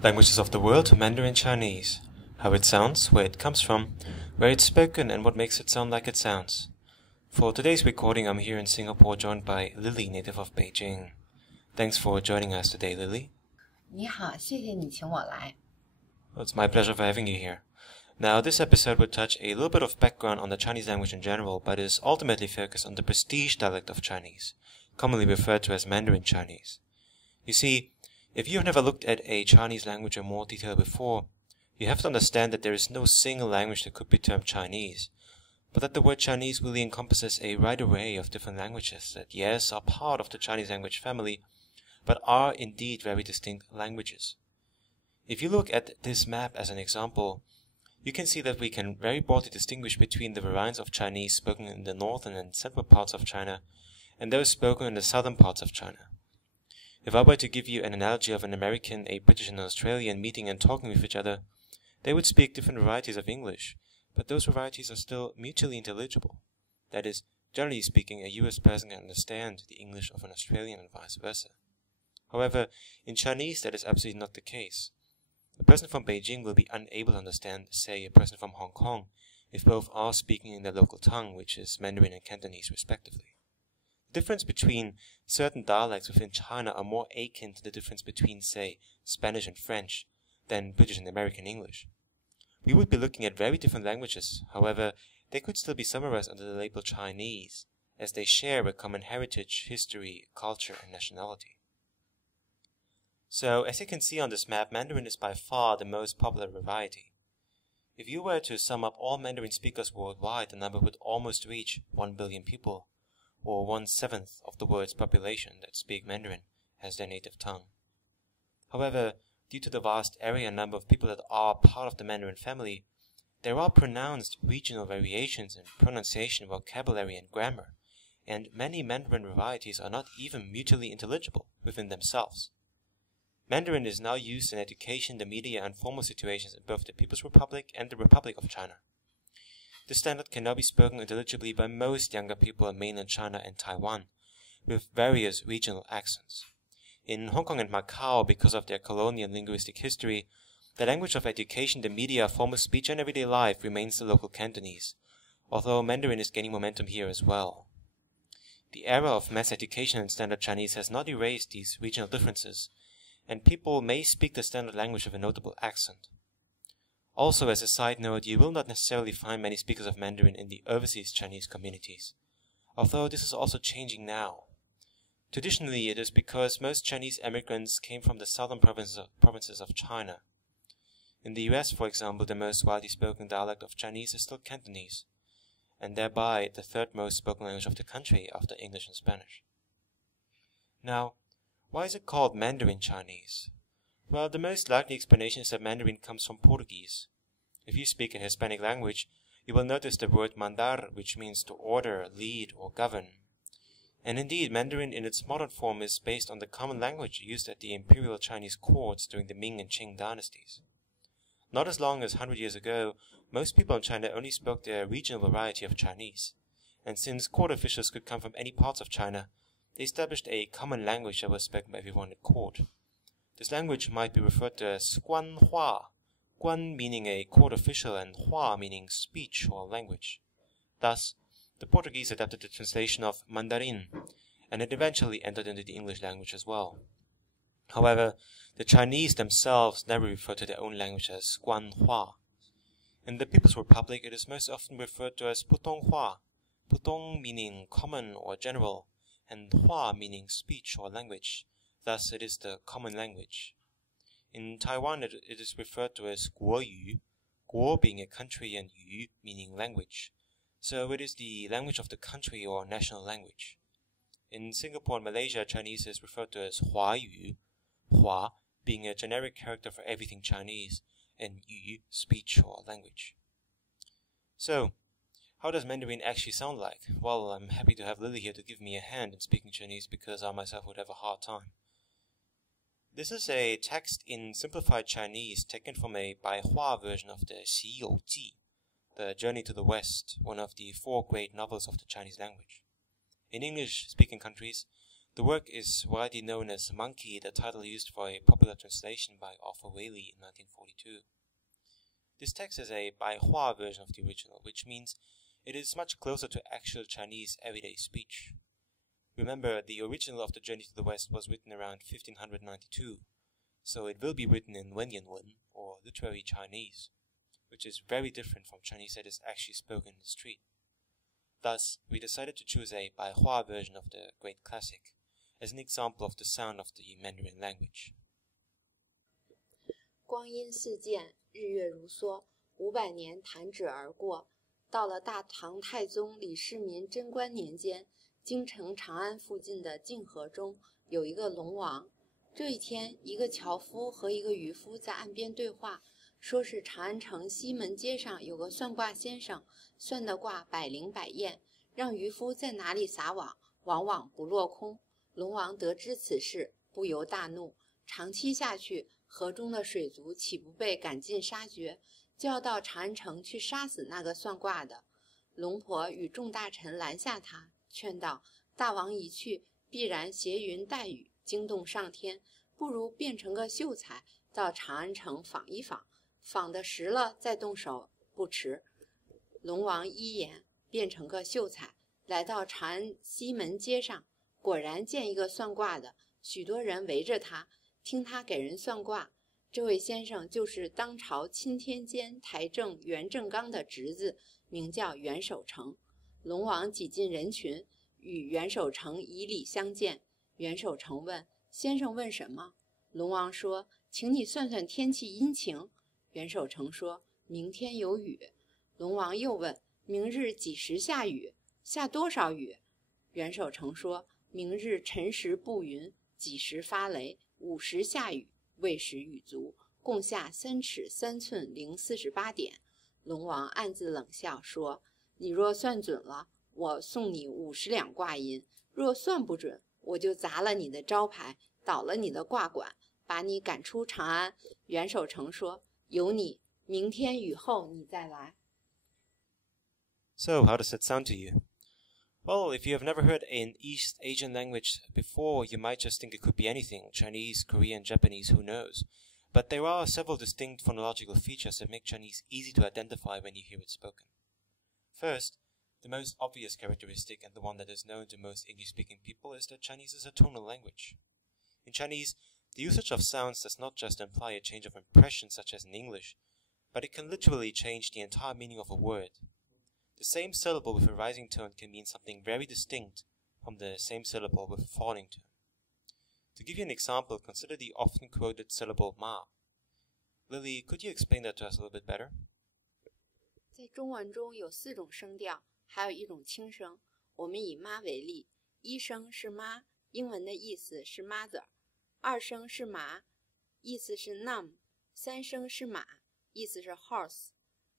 Languages of the world, Mandarin Chinese. How it sounds, where it comes from, where it's spoken, and what makes it sound like it sounds. For today's recording, I'm here in Singapore, joined by Lily, native of Beijing. Thanks for joining us today, Lily. 你好，谢谢你请我来。 Well, it's my pleasure for having you here. Now, this episode will touch a little bit of background on the Chinese language in general, but is ultimately focused on the prestige dialect of Chinese, commonly referred to as Mandarin Chinese. You see, if you've never looked at a Chinese language in more detail before, you have to understand that there is no single language that could be termed Chinese, but that the word Chinese really encompasses a wide array of different languages that, yes, are part of the Chinese language family, but are indeed very distinct languages. If you look at this map as an example, you can see that we can very broadly distinguish between the variants of Chinese spoken in the northern and central parts of China and those spoken in the southern parts of China. If I were to give you an analogy of an American, a British and an Australian meeting and talking with each other, they would speak different varieties of English, but those varieties are still mutually intelligible. That is, generally speaking, a US person can understand the English of an Australian and vice versa. However, in Chinese that is absolutely not the case. A person from Beijing will be unable to understand, say, a person from Hong Kong, if both are speaking in their local tongue, which is Mandarin and Cantonese respectively. The difference between certain dialects within China are more akin to the difference between, say, Spanish and French than British and American English. We would be looking at very different languages, however, they could still be summarized under the label Chinese, as they share a common heritage, history, culture, and nationality. So, as you can see on this map, Mandarin is by far the most popular variety. If you were to sum up all Mandarin speakers worldwide, the number would almost reach 1 billion people, or 1/7 of the world's population that speak Mandarin as their native tongue. However, due to the vast area and number of people that are part of the Mandarin family, there are pronounced regional variations in pronunciation, vocabulary, and grammar, and many Mandarin varieties are not even mutually intelligible within themselves. Mandarin is now used in education, the media, and formal situations in both the People's Republic and the Republic of China. The standard can now be spoken intelligibly by most younger people in mainland China and Taiwan, with various regional accents. In Hong Kong and Macau, because of their colonial linguistic history, the language of education, the media, formal speech, and everyday life remains the local Cantonese, although Mandarin is gaining momentum here as well. The era of mass education in standard Chinese has not erased these regional differences, and people may speak the standard language with a notable accent. Also, as a side note, you will not necessarily find many speakers of Mandarin in the overseas Chinese communities, although this is also changing now. Traditionally, it is because most Chinese immigrants came from the southern provinces of China. In the US, for example, the most widely spoken dialect of Chinese is still Cantonese, and thereby the third most spoken language of the country after English and Spanish. Now, why is it called Mandarin Chinese? Well, the most likely explanation is that Mandarin comes from Portuguese. If you speak a Hispanic language, you will notice the word mandar, which means to order, lead, or govern. And indeed, Mandarin in its modern form is based on the common language used at the imperial Chinese courts during the Ming and Qing dynasties. Not as long as 100 years ago, most people in China only spoke their regional variety of Chinese. And since court officials could come from any parts of China, they established a common language that was spoken by everyone at court. This language might be referred to as Guan Hua, Guan meaning a court official and Hua meaning speech or language. Thus, the Portuguese adapted the translation of Mandarin, and it eventually entered into the English language as well. However, the Chinese themselves never refer to their own language as Guan Hua. In the People's Republic, it is most often referred to as Putong Hua, Putong meaning common or general, and Hua meaning speech or language. Thus, it is the common language. In Taiwan, it is referred to as Guoyu, Guo being a country and Yu meaning language. So it is the language of the country or national language. In Singapore and Malaysia, Chinese is referred to as Huayu, Hua being a generic character for everything Chinese, and Yu speech or language. So, how does Mandarin actually sound like? Well, I'm happy to have Lily here to give me a hand in speaking Chinese because I myself would have a hard time. This is a text in simplified Chinese taken from a Baihua version of the Xi You Ji, the Journey to the West, one of the 4 great novels of the Chinese language. In English-speaking countries, The work is widely known as Monkey, the title used for a popular translation by Arthur Waley in 1942. This text is a Baihua version of the original, which means it is much closer to actual Chinese everyday speech. Remember, the original of The Journey to the West was written around 1592, so it will be written in Wenyan or literary Chinese, which is very different from Chinese that is actually spoken in the street. Thus, we decided to choose a Baihua version of the great classic as an example of the sound of the Mandarin language. 光阴似箭，日月如梭，500年弹指而过。到了大唐太宗李世民贞观年间，京城长安附近的泾河中有一个龙王。这一天，一个樵夫和一个渔夫在岸边对话，说是长安城西门街上有个算卦先生，算的卦百灵百验，让渔夫在哪里撒网，往往不落空。龙王得知此事，不由大怒，长期下去，河中的水族岂不被赶尽杀绝，就要到长安城去杀死那个算卦的。龙婆与众大臣拦下他，劝道：大王一去，必然挟云带雨，惊动上天，不如变成个秀才，到长安城访一访，访得实了再动手不迟。龙王依言，变成个秀才，来到长安西门街上，果然见一个算卦的，许多人围着他，听他给人算卦。这位先生就是当朝钦天监台正袁正刚的侄子，名叫袁守诚。龙王挤进人群，与袁守诚以礼相见。袁守诚问：先生问什么？龙王说：请你算算天气阴晴。袁守诚说：明天有雨。龙王又问：明日几时下雨？下多少雨？袁守诚说：明日辰时布云，几时发雷，5时下雨，未时雨足，共下3尺3寸零48点。龙王暗自冷笑说：你若算准了，我送你50两卦银；若算不准，我就砸了你的招牌，倒了你的卦馆，把你赶出长安。袁守诚说：有你，明天雨后你再来。 So, how does that sound to you? Well, if you have never heard an East Asian language before, you might just think it could be anything, Chinese, Korean, Japanese, who knows. But there are several distinct phonological features that make Chinese easy to identify when you hear it spoken. First, the most obvious characteristic, and the one that is known to most English-speaking people, is that Chinese is a tonal language. In Chinese, the usage of sounds does not just imply a change of impression such as in English, but it can literally change the entire meaning of a word. The same syllable with a rising tone can mean something very distinct from the same syllable with a falling tone. To give you an example, consider the often quoted syllable ma. Lily, could you explain that to us a little bit better? 在中文中有4种声调，还有一种轻声。我们以妈为例，一声是妈，英文的意思是 mother； 二声是马，意思是 num； 三声是马，意思是 horse；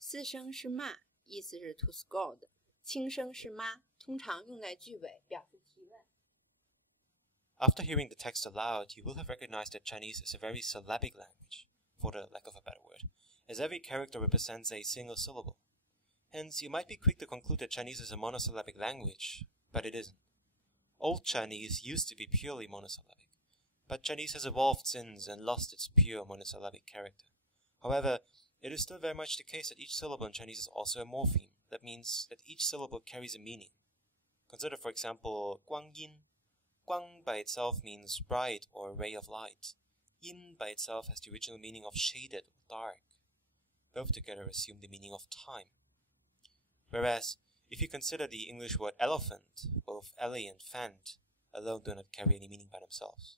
四声是骂，意思是 to scold。 轻声是妈，通常用在句尾表示提问。 After hearing the text aloud, you will have recognized that Chinese is a very syllabic language, for the lack of a better word, as every character represents a single syllable. Hence, you might be quick to conclude that Chinese is a monosyllabic language, but it isn't. Old Chinese used to be purely monosyllabic, but Chinese has evolved since and lost its pure monosyllabic character. However, it is still very much the case that each syllable in Chinese is also a morpheme. That means that each syllable carries a meaning. Consider, for example, Guang Yin. Guang by itself means bright or ray of light. Yin by itself has the original meaning of shaded or dark. Both together assume the meaning of time. Whereas, if you consider the English word elephant, both ele and phant alone do not carry any meaning by themselves.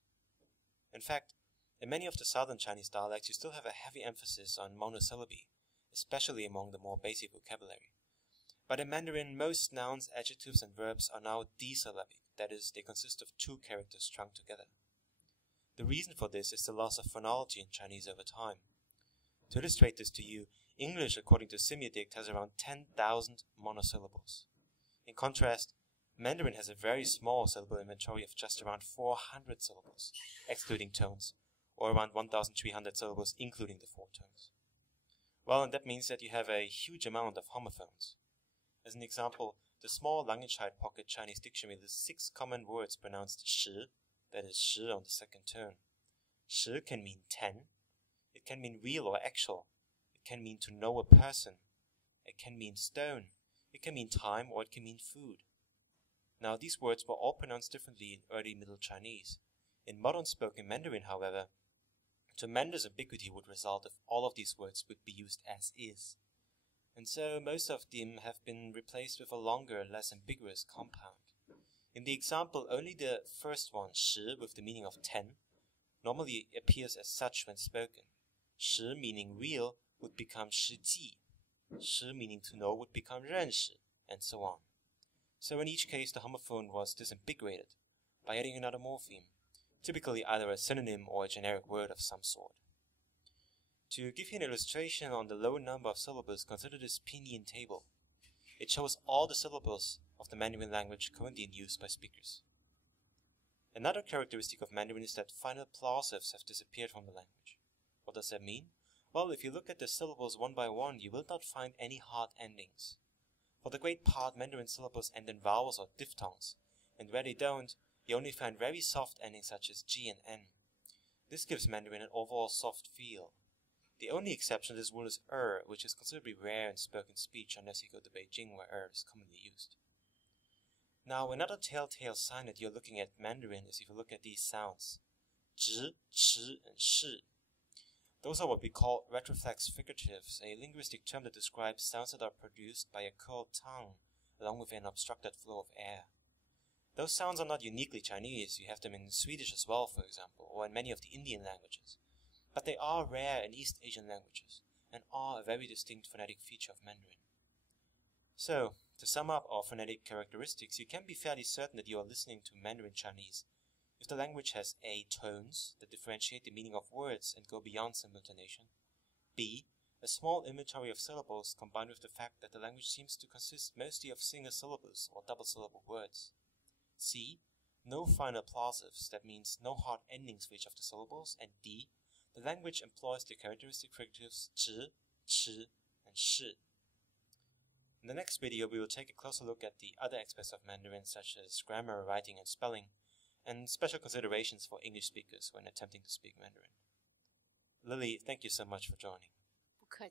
In fact, in many of the southern Chinese dialects, you still have a heavy emphasis on monosyllabi, especially among the more basic vocabulary. But in Mandarin, most nouns, adjectives, and verbs are now disyllabic, that is, they consist of 2 characters strung together. The reason for this is the loss of phonology in Chinese over time. To illustrate this to you, English, according to Semidict, has around 10,000 monosyllables. In contrast, Mandarin has a very small syllable inventory of just around 400 syllables, excluding tones, or around 1,300 syllables, including the 4 tones. Well, and that means that you have a huge amount of homophones. As an example, The small language-height pocket Chinese dictionary lists 6 common words pronounced shi, that is shi on the second tone. Shi can mean 10. It can mean real or actual. It can mean to know a person. It can mean stone. It can mean time, or it can mean food. Now, these words were all pronounced differently in early Middle Chinese. In modern spoken Mandarin, however, tremendous ambiguity would result if all of these words would be used as is. And so most of them have been replaced with a longer, less ambiguous compound. In the example, only the first one, shi, with the meaning of 10, normally appears as such when spoken. Shi meaning real would become shi ji. Shi meaning to know would become ren shi, and so on. So in each case, the homophone was disambiguated by adding another morpheme, typically either a synonym or a generic word of some sort. To give you an illustration on the low number of syllables, consider this pinyin table. It shows all the syllables of the Mandarin language currently in use by speakers. Another characteristic of Mandarin is that final plosives have disappeared from the language. What does that mean? Well, if you look at the syllables one by one, you will not find any hard endings. For the great part, Mandarin syllables end in vowels or diphthongs, and where they don't, you only find very soft endings such as G and N. This gives Mandarin an overall soft feel. The only exception to this rule is which is considerably rare in spoken speech unless you go to Beijing where is commonly used. Now, another telltale sign that you're looking at Mandarin is if you look at these sounds. Zhi, chi, and shi. Those are what we call retroflex fricatives, a linguistic term that describes sounds that are produced by a curled tongue along with an obstructed flow of air. Those sounds are not uniquely Chinese. You have them in Swedish as well, for example, or in many of the Indian languages. But they are rare in East Asian languages and are a very distinct phonetic feature of Mandarin. So, to sum up our phonetic characteristics, you can be fairly certain that you are listening to Mandarin Chinese if the language has A. Tones that differentiate the meaning of words and go beyond simultaneation, B. A small inventory of syllables combined with the fact that the language seems to consist mostly of single syllables or double syllable words, C. No final plosives, that means no hard endings for each of the syllables, and D. The language employs the characteristic fricatives zhi, chi, and shi. In the next video, we will take a closer look at the other aspects of Mandarin, such as grammar, writing, and spelling, and special considerations for English speakers when attempting to speak Mandarin. Lily, thank you so much for joining. 不客气。